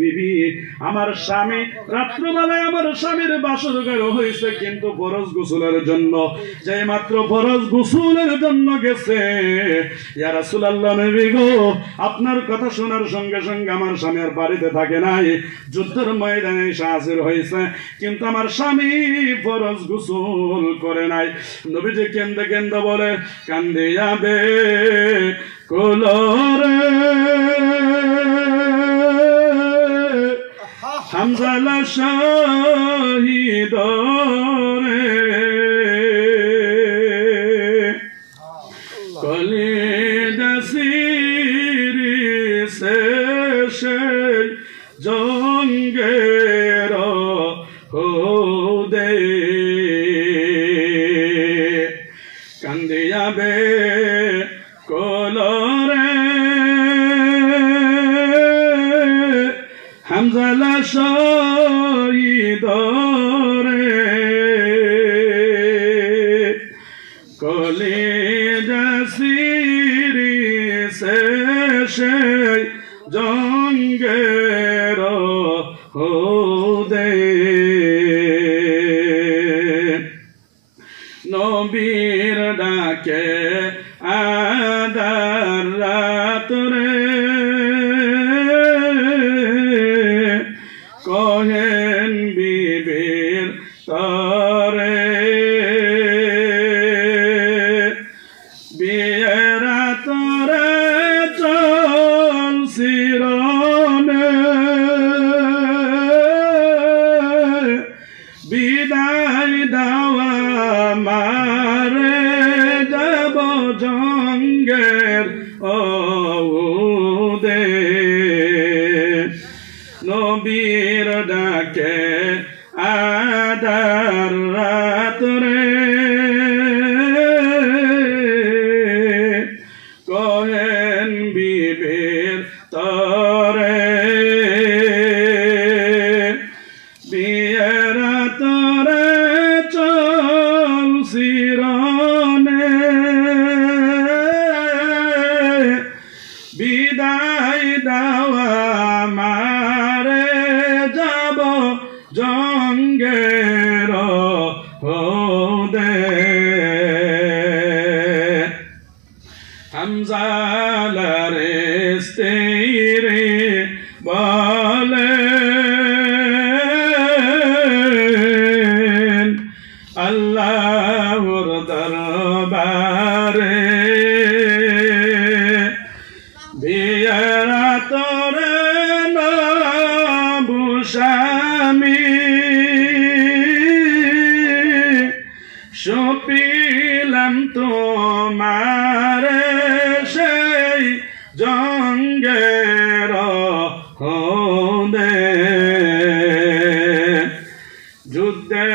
বিবি আমার স্বামী রাত্রিবেলায় আমার স্বামীর বাসর ঘর হয়েছে, কিন্তু ফরজ গোসলের জন্য যে মাত্র ফরজ গোসলের জন্য গেছে। ইয়া রাসূলুল্লাহ, নবী গো, আপনার কথা শোনার সঙ্গে সঙ্গে আমার স্বামী আর বাড়িতে থাকে নাই, যুদ্ধের ময়দানে এসে হাজির হয়েছে, কিন্তু আমার স্বামী ফরজ গোসল করে নাই। নবীজি কেন্দে কেন্দে বলে, কান্দে যাবে কোলরে হামজালা শহীদ রে, কলিজা সিরিছে সেই জঙ্গের হোদে, কান্দে যাবে কোলরে হামজালা শহীদ রে, কলিজা সিরিছে সেই জঙ্গের হোদে। নবীর ডাকে আদার রাত রে, কহেন বিবির তরে বিয়েরা তরে চল শিরনে, বিদায় দাওয়া মারে যাব জঙ্গের ওদে। নবীর ডাকে আদার রাত রে, কহেন বিবির তরে বিয়েরা তরে চল শিরনে, বিদায় দাওয়া মারে যাব জঙ্গের হোদে। হামজালারে স্ত্রী বলে, আল্লাহর দরবারে বিয়েরা তোরে নবু স্বামী, সপিলাম তোমারে সেই জঙ্গের হোদে। যুদ্ধে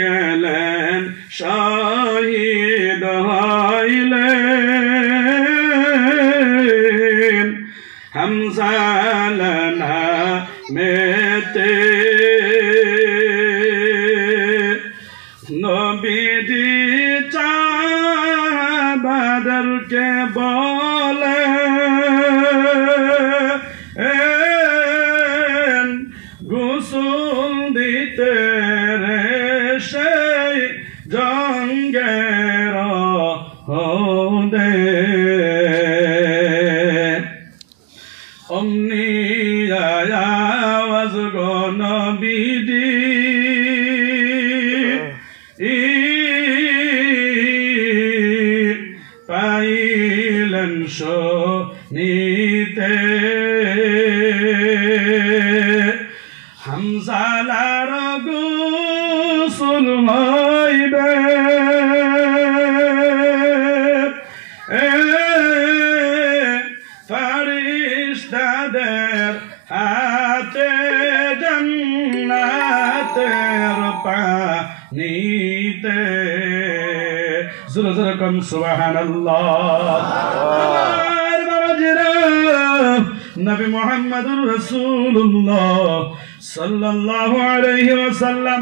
গেলেন শহীদ হইলেন, হামজালা নামেতে নবীজি চাবাদরকে বলে, গোসল দিতে রে সেই জঙ্গের হোদে। অমনি আওয়াজ গো নবীজি পাইলেন শুনিতে, হামজালার গোসল হইবে, ফারিস্তাদের হাতে জান্নাতের পানিতে। জোরে জোরে কম সুবহানাল্লাহ। নবী মুহাম্মদুর রাসূলুল্লাহ সাল্লাল্লাহু আলাইহি ওয়াসাল্লাম